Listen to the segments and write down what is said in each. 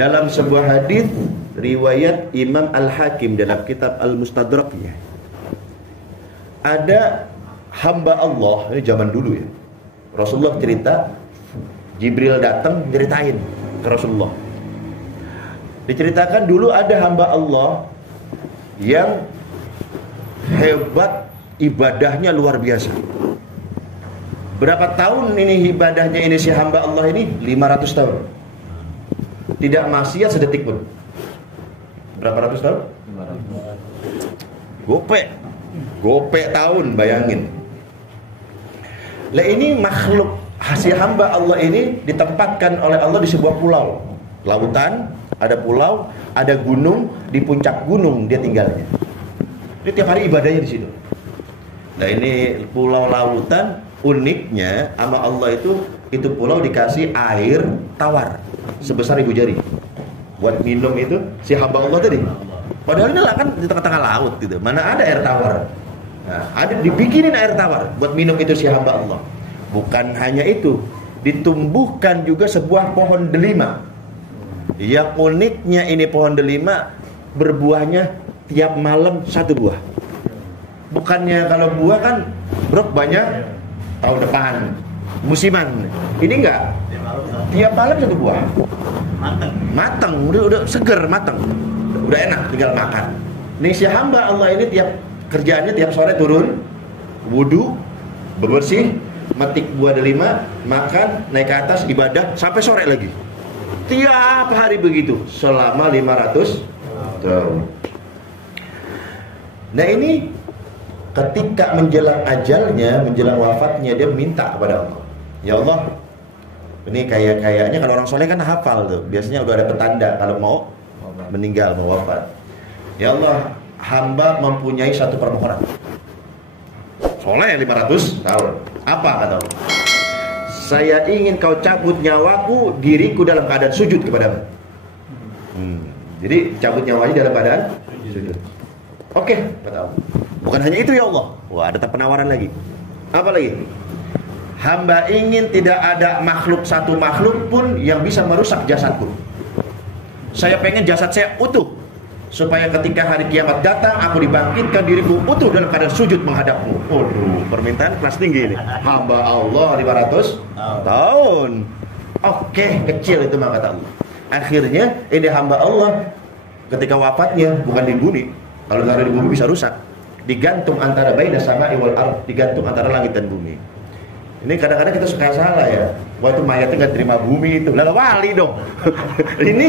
Dalam sebuah hadis riwayat Imam Al-Hakim dalam kitab Al-Mustadraknya, ada hamba Allah, ini zaman dulu ya. Rasulullah cerita, Jibril datang ceritain ke Rasulullah. Diceritakan dulu ada hamba Allah yang hebat, ibadahnya luar biasa. Berapa tahun ini ibadahnya ini si hamba Allah ini? 500 tahun. Tidak maksiat sedetik pun. Berapa ratus tahun? 500. Gope tahun, bayangin. Lah ini makhluk, si hamba Allah ini ditempatkan oleh Allah di sebuah pulau. Lautan, ada pulau, ada gunung, di puncak gunung dia tinggalnya. Dia tiap hari ibadahnya di situ. Nah ini pulau lautan, uniknya sama Allah itu pulau dikasih air tawar sebesar ibu jari buat minum itu si hamba Allah tadi. Padahal ini lah kan di tengah-tengah laut gitu, mana ada air tawar. Nah, ada dibikinin air tawar buat minum itu si hamba Allah. Bukan hanya itu, ditumbuhkan juga sebuah pohon delima. Yang uniknya ini pohon delima berbuahnya tiap malam satu buah. Bukannya kalau buah kan brok banyak tahun depan musiman. Ini enggak. Tiap malam satu buah. Matang, udah seger, matang. Udah enak tinggal makan. Nih si hamba Allah ini tiap kerjaannya tiap sore turun, wudu, bebersih, metik buah delima, makan, naik ke atas ibadah sampai sore lagi. Tiap hari begitu selama 500 tahun. Nah ini ketika menjelang ajalnya, menjelang wafatnya, dia minta kepada Allah, ya Allah, ini kayaknya kalau orang soleh kan hafal tuh, biasanya udah ada petanda kalau mau meninggal, mau wafat. Ya Allah, hamba mempunyai satu permohonan. Soleh 500 tahun. Apa kata Allah? Saya ingin kau cabut nyawaku, diriku dalam keadaan sujud kepadamu. Jadi cabut nyawanya dalam keadaan sujud. Oke, kata Allah. Bukan hanya itu ya Allah. Wah, ada penawaran lagi. Apa lagi? Hamba ingin tidak ada satu makhluk pun yang bisa merusak jasadku. Saya pengen jasad saya utuh, supaya ketika hari kiamat datang aku dibangkitkan diriku utuh dalam keadaan sujud menghadapmu. Permintaan kelas tinggi ini. Hamba Allah 500 tahun. Oke, kecil itu mah kata Allah. Akhirnya ini hamba Allah ketika wafatnya bukan di bumi. Kalau taruh di bumi bisa rusak. Digantung antara baina sama'i wal ardh, digantung antara langit dan bumi. Ini kadang-kadang kita suka salah ya. Wah itu mayatnya nggak terima bumi itu. Lah wali dong. Ini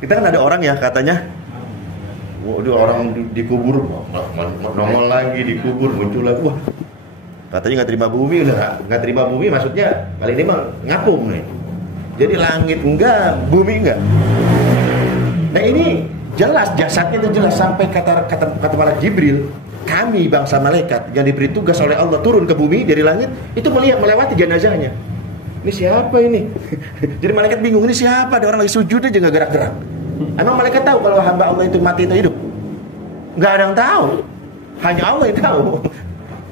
kita kan ada orang ya katanya, waduh orang dikubur, nongol lagi dikubur, muncul lagi, wah katanya nggak terima bumi, udah nggak terima bumi, maksudnya kali ini mah ngapung nih. Jadi langit enggak, bumi enggak. Nah ini jelas jasadnya itu jelas sampai kata malaikat Jibril, kami bangsa malaikat yang diberi tugas oleh Allah turun ke bumi dari langit itu melewati jenazahnya. Ini siapa ini? Jadi malaikat bingung, ini siapa? Ada orang lagi sujud aja nggak gerak-gerak. Emang malaikat tahu kalau hamba Allah itu mati atau hidup? Nggak ada yang tahu. Hanya Allah yang tahu.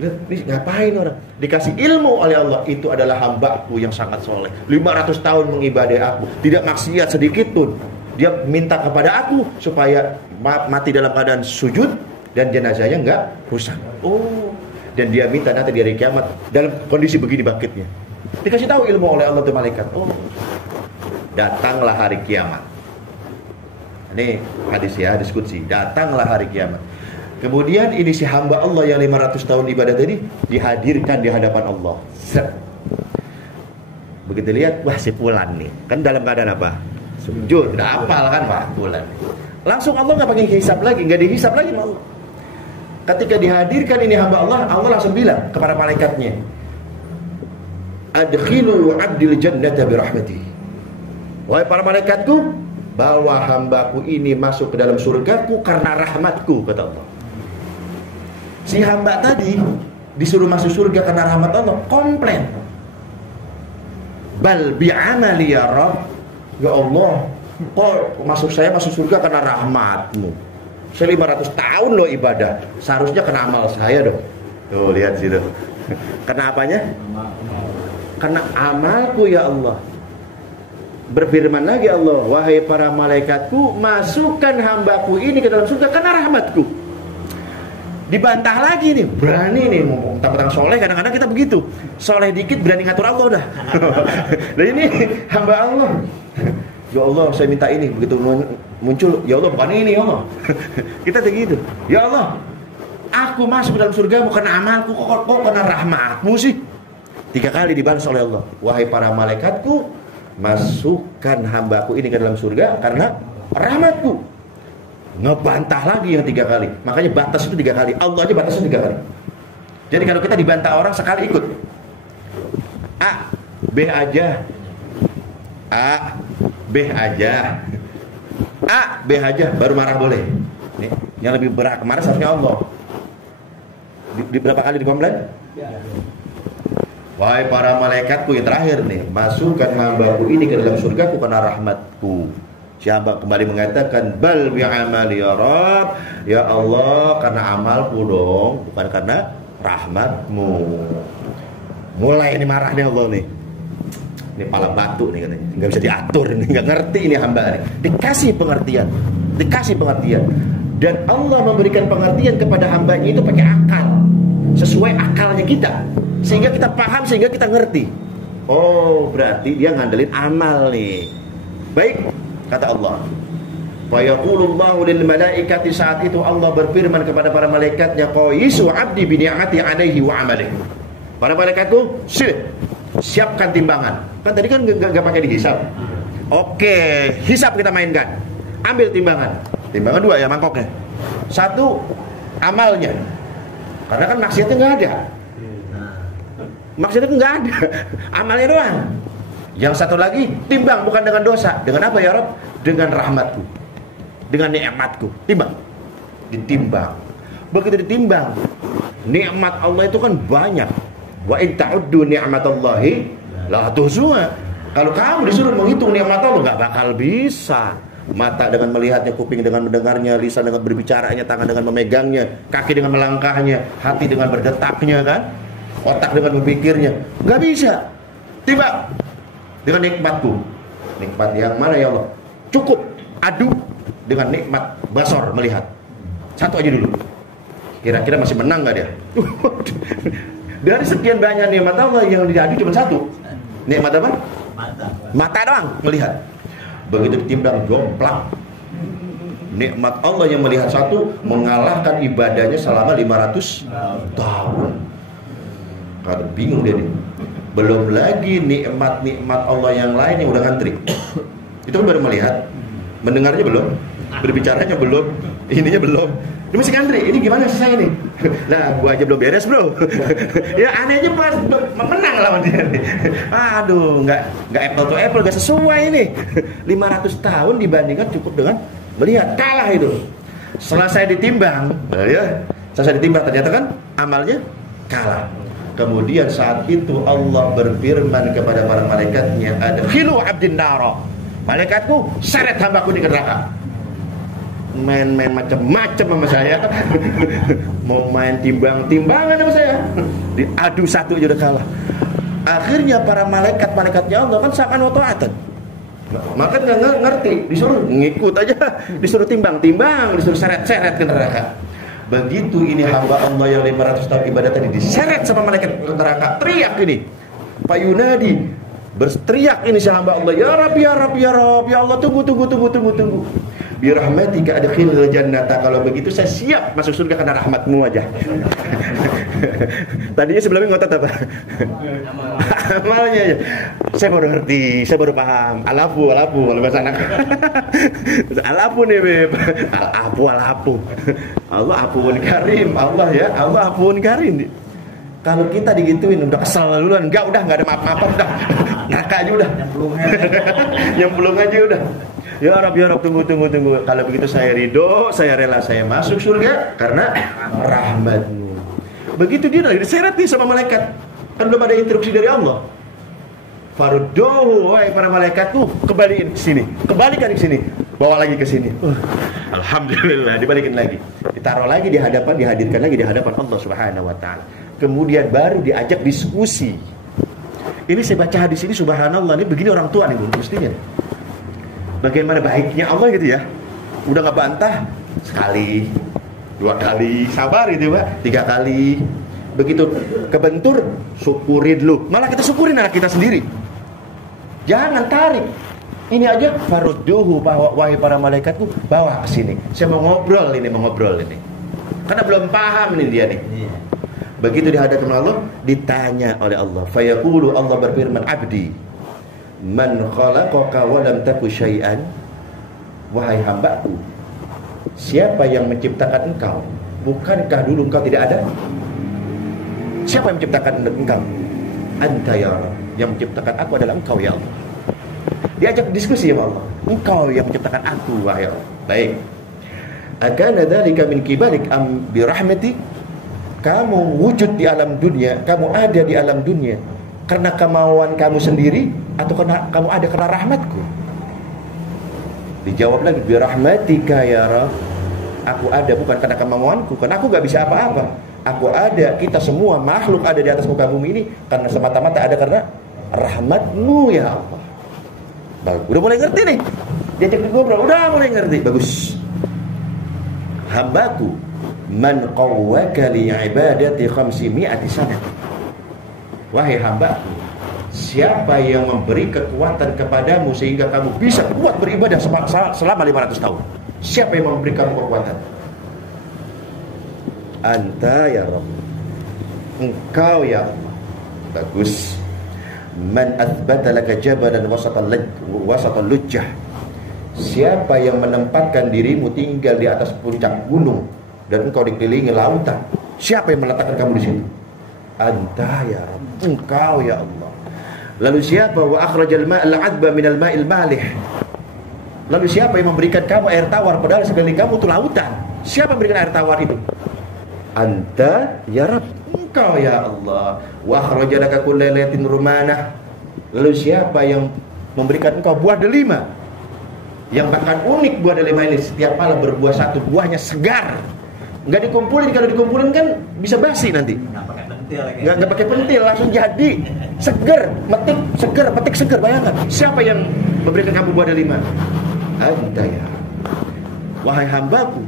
Ini ngapain orang? Dikasih ilmu oleh Allah, itu adalah hambaku yang sangat soleh. 500 tahun mengibadai aku, tidak maksiat sedikit pun. Dia minta kepada aku supaya mati dalam keadaan sujud dan jenazahnya nggak rusak. Dan dia minta nanti di hari kiamat dalam kondisi begini bangkitnya. Dikasih tahu ilmu oleh Allah tuh malaikat. Datanglah hari kiamat. Ini hadis ya, diskusi. Datanglah hari kiamat. Kemudian ini si hamba Allah yang 500 tahun ibadah tadi dihadirkan di hadapan Allah. Begitu lihat, wah si fulan nih. Kan dalam keadaan apa? Sujud. Udah hafal kan wah fulan. Langsung Allah nggak pakai hisab lagi, nggak dihisab lagi mau. Ketika dihadirkan ini hamba Allah, Allah langsung bilang kepada malaikatnya, adkhilu 'abdil jannata bi rahmati. Wahai para malaikatku, bawa hambaku ini masuk ke dalam surgaku karena rahmatku, kata Allah. Si hamba tadi disuruh masuk surga karena rahmat Allah, komplain. Bal bi'amali ya Rabb. Ya Allah, kok saya masuk surga karena rahmatmu. Saya 500 tahun loh ibadah, seharusnya kena amal saya dong. Tuh lihat situ. Kena apanya? Karena amalku ya Allah. Berfirman lagi Allah, wahai para malaikatku, masukkan hambaku ini ke dalam surga karena rahmatku. Dibantah lagi nih, berani nih, tentang soleh kadang-kadang kita begitu, soleh dikit berani ngatur Allah udah. Dan ini hamba Allah, ya Allah saya minta ini, begitu muncul, ya Allah bukan ini ya Allah. Kita begitu, ya Allah aku masuk dalam surga bukan amalku, kok karena rahmatmu sih. 3 kali dibalas oleh Allah, wahai para malaikatku, masukkan hambaku ini ke dalam surga karena rahmatku. Ngebantah lagi yang 3 kali. Makanya batas itu 3 kali. Allah aja batasnya 3 kali. Jadi kalau kita dibantah orang sekali ikut, A, B aja, A, B aja, A, B aja, baru marah boleh. Nih, yang lebih berat kemarin seharusnya Allah. Di berapa kali dikomplain? Wahai para malaikatku, yang terakhir nih, masukkan hambaku ini ke dalam surgaku karena rahmatku. Si hamba kembali mengatakan, bal bi'amali ya Rabb, ya Allah karena amalku dong, bukan karena rahmatmu. Mulai ini marahnya Allah nih. Ini pala batu nih katanya, nggak bisa diatur nih, nggak ngerti ini hamba nih. Dikasih pengertian. Dan Allah memberikan pengertian kepada hambanya itu pakai akal, sesuai akalnya kita, sehingga kita paham, sehingga kita ngerti. Oh berarti dia ngandelin amal nih. Baik, kata Allah, wa yaqulullahu lil malaikati, saat itu Allah berfirman kepada para malaikatnya, qaisu abdi bi ni'mati alaihi wa amalihi. Para malaikatku, siapkan timbangan. Kan tadi kan enggak pakai dihisap. Oke, hisap kita mainkan. Ambil timbangan. Timbangan 2 ya mangkoknya. 1 amalnya. Karena kan maksiatnya enggak ada. Maksiatnya enggak ada. Amalnya doang. Yang 1 lagi, timbang bukan dengan dosa. Dengan apa ya Rabb? Dengan rahmatku, dengan nikmatku. Timbang. Ditimbang. Begitu ditimbang, nikmat Allah itu kan banyak. Wa in ta'uddu ni'matallahi la tuhsuha. Kalau kamu disuruh menghitung nikmat Allah, enggak bakal bisa. Mata dengan melihatnya, kuping dengan mendengarnya, lisan dengan berbicaranya, tangan dengan memegangnya, kaki dengan melangkahnya, hati dengan berdetaknya kan, otak dengan berpikirnya. Enggak bisa. Timbang dengan nikmatku. Nikmat yang mana ya Allah? Cukup adu dengan nikmat basor, melihat. 1 aja dulu. Kira-kira masih menang gak dia? Dari sekian banyak nikmat Allah yang diadu cuma 1. Nikmat apa? Mata doang melihat. Begitu ditimbang, jomplang. Nikmat Allah yang melihat 1 mengalahkan ibadahnya selama 500 tahun. Kalau bingung dia nih. Belum lagi nikmat-nikmat Allah yang lain yang udah ngantri. Itu kan baru melihat, mendengarnya belum, berbicaranya belum, ininya belum. Ini masih ngantri. Ini gimana sih saya nih? Nah, gua aja belum beres, bro. Ya anehnya pas menang lawan dia nih. Aduh, nggak apple to apple, nggak sesuai ini. 500 tahun dibandingkan cukup dengan melihat, kalah itu. Selesai ditimbang, ya, selesai ditimbang ternyata kan amalnya kalah. Kemudian saat itu Allah berfirman kepada para malaikatnya, adkhilu abdin nara. Malaikatku, seret hambaku di neraka. Main-main macam-macam sama saya. Mau main timbang-timbangan sama saya. Diadu 1 aja udah kalah. Akhirnya para malaikatnya Allah kan sakan wa ta'atan. Maka nggak ngerti, disuruh ngikut aja, disuruh timbang-timbang, disuruh seret-seret ke neraka. Begitu ini hamba Allah yang 500 tahun ibadah tadi diseret sama malaikat ke neraka, teriak ini. Pak Yunadi berteriak ini si hamba Allah, ya Rabb, ya Rabb, ya Rabb, ya Allah, tunggu. Bi rahmatika adkhilil jannata. Kalau begitu saya siap masuk surga karena rahmatmu aja. Tadinya sebelumnya ngotot apa? Amalnya aja. Saya baru ngerti, saya baru paham. Alafu kalau bahasa anak. Alafu nih, Beb. Alafu. Allah afuun karim. Allah ya, Allah afuun karim. Kalau kita digituin udah kesal duluan, enggak ada maaf-maafan udah. Neraka aja udah. Nyemplung aja udah. Ya Rabb, tunggu. Kalau begitu saya ridho, saya rela, saya masuk surga karena rahmatmu. Begitu dia lagi diseret nih sama malaikat. Kan belum ada instruksi dari Allah. Farudduhu, wahai para malaikatku, kembaliin ke sini. Kembalikan ke sini. Bawa lagi ke sini. Alhamdulillah, dibalikin lagi. Ditaruh lagi di hadapan, dihadirkan lagi di hadapan Allah Subhanahu wa taala. Kemudian baru diajak diskusi. Ini saya baca hadis ini, subhanallah, ini begini orang tua nih, Bu, mestinya. bagaimana baiknya Allah gitu ya. Udah nggak bantah sekali, 2 kali, sabar gitu Pak, 3 kali. Begitu kebentur, syukurin dulu. Malah kita syukurin anak kita sendiri. Jangan tarik. Ini aja farudduhu, bahwa wahai para malaikatku, bawa ke sini. Saya mau ngobrol ini. Karena belum paham nih dia nih. Begitu di hadapan Allah, ditanya oleh Allah. Fayaqulu, Allah berfirman, abdi, man khalaqaka wa lam taku syai'an. Wahai hambaku, siapa yang menciptakan engkau? Bukankah dulu engkau tidak ada? Siapa yang menciptakan engkau? Anta ya Allah. Yang menciptakan aku adalah engkau ya Allah. Diajak diskusi ya Allah. Engkau yang menciptakan aku wahai Allah. Baik. Akana dzalika min kibalik am bi rahmati? Kamu wujud di alam dunia, kamu ada di alam dunia karena kemauan kamu sendiri atau karena kamu ada karena rahmatku? Dijawab lagi, bi rahmatika ya Rabb. Aku ada bukan karena kemauanku, karena aku gak bisa apa-apa. Aku ada, kita semua makhluk ada di atas muka bumi ini karena semata-mata ada karena rahmatmu ya Allah. Bagus, udah mulai ngerti nih. Diajak ngobrol, udah mulai ngerti. Bagus. Hambaku, man qawwaka li ibadati 500 sanah. Wahai hambaku, siapa yang memberi kekuatan kepadamu sehingga kamu bisa kuat beribadah selama 500 tahun? Siapa yang memberi kamu kekuatan? Anta ya Rabb. Engkau ya Allah. Bagus. Man athbata laka jabalan wasatal lujjah. Siapa yang menempatkan dirimu tinggal di atas puncak gunung dan engkau dikelilingi lautan? Siapa yang meletakkan kamu di situ? Anta ya Rabb. Engkau ya Allah. Lalu siapa wa akhrajal ma'al 'adba minal ma'il malih? Lalu siapa yang memberikan kamu air tawar padahal sekeliling kamu itu lautan? Siapa yang memberikan air tawar itu? Anta ya Rabb. Engkau ya Allah. Wa akhrajalaka kulla lailatin rumanah. Lalu siapa yang memberikan engkau buah delima? Yang bahkan unik buah delima ini, setiap malam berbuah satu, buahnya segar. Enggak dikumpulin, kalau dikumpulin kan bisa basi nanti. Enggak pakai pentil, langsung jadi. Seger, petik seger, bayangkan. Siapa yang memberikan kamu buah delima? Anta ya. Wahai hambaku,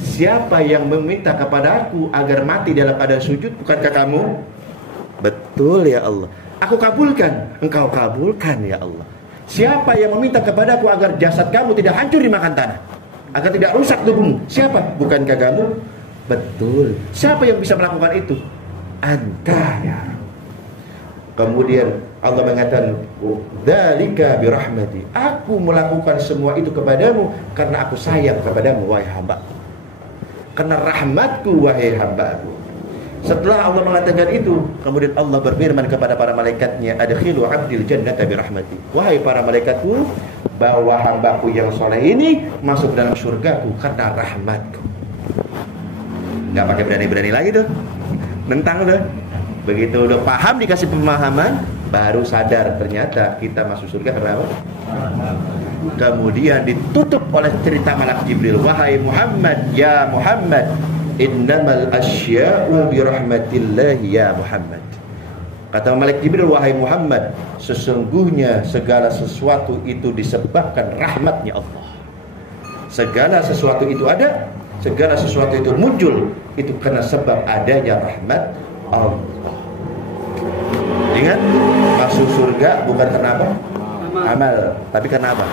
siapa yang meminta kepada aku agar mati dalam keadaan sujud? Bukankah kamu? Betul ya Allah. Aku kabulkan, engkau kabulkan ya Allah. Siapa yang meminta kepadaku agar jasad kamu tidak hancur dimakan tanah, agar tidak rusak tubuhmu? Siapa? Bukankah kamu? Betul. Siapa yang bisa melakukan itu? Anta ya. Kemudian Allah mengatakan, dzalika bi rahmati. Aku melakukan semua itu kepadamu karena aku sayang kepadamu wahai hamba. Karena rahmatku wahai hambaku. Setelah Allah mengatakan itu, kemudian Allah berfirman kepada para malaikatnya, adkhilu 'abdil jannata bi rahmati. Wahai para malaikatku, bawa hambaku yang soleh ini masuk dalam surgaku karena rahmatku. Enggak pakai berani-berani lagi tuh. Nentang udah. Begitu udah paham, dikasih pemahaman, baru sadar ternyata kita masuk surga karena apa? Kemudian ditutup oleh cerita malaikat Jibril. Wahai Muhammad, ya Muhammad, innamal asya'u bi rahmatillah ya Muhammad. Kata malaikat Jibril, wahai Muhammad, sesungguhnya segala sesuatu itu disebabkan rahmatnya Allah. Segala sesuatu itu ada, segala sesuatu itu muncul, itu karena sebab adanya rahmat Allah. Ingat, masuk surga bukan karena apa? Amal, tapi karena apa?